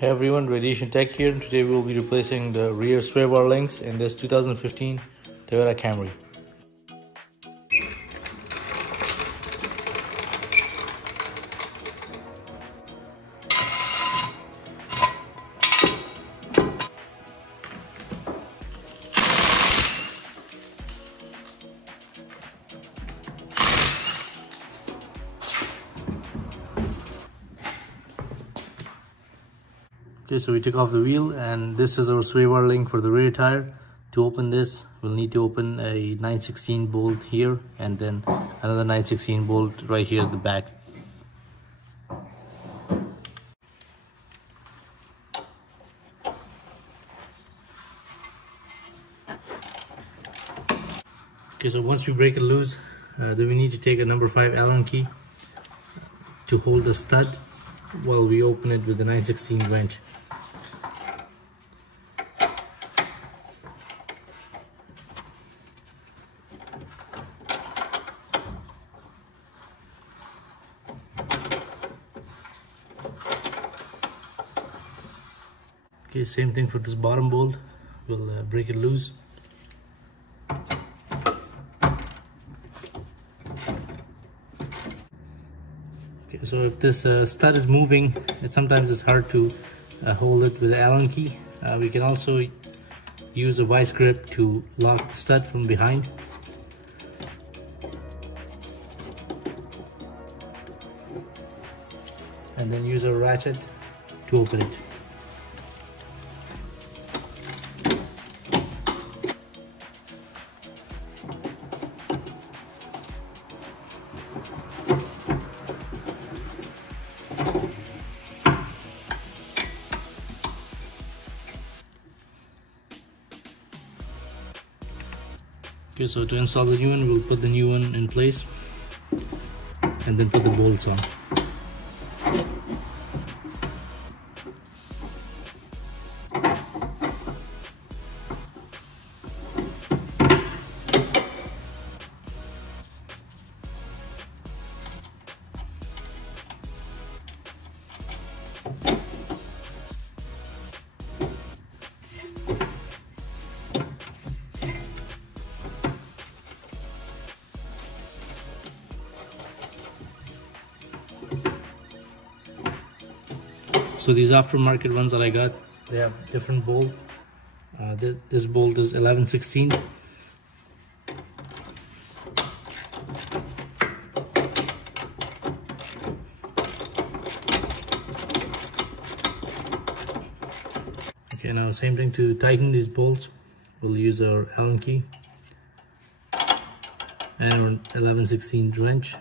Hey everyone, Radiation Tech here, and today we will be replacing the rear sway bar links in this 2015 Toyota Camry. Okay, so we took off the wheel, and this is our sway bar link for the rear tire. To open this, we'll need to open a 9/16 bolt here and then another 9/16 bolt right here at the back. Okay, so once we break it loose, then we need to take a number 5 Allen key to hold the stud while we open it with the 9/16 wrench. Okay, same thing for this bottom bolt. We'll break it loose. Okay, so if this stud is moving, sometimes it's hard to hold it with the Allen key. We can also use a vice grip to lock the stud from behind. And then use a ratchet to open it. Okay, so to install the new one, we'll put the new one in place and then put the bolts on. So these aftermarket ones that I got, they have different bolt. This bolt is 11/16. Okay, now same thing to tighten these bolts. We'll use our Allen key and our 11/16 wrench.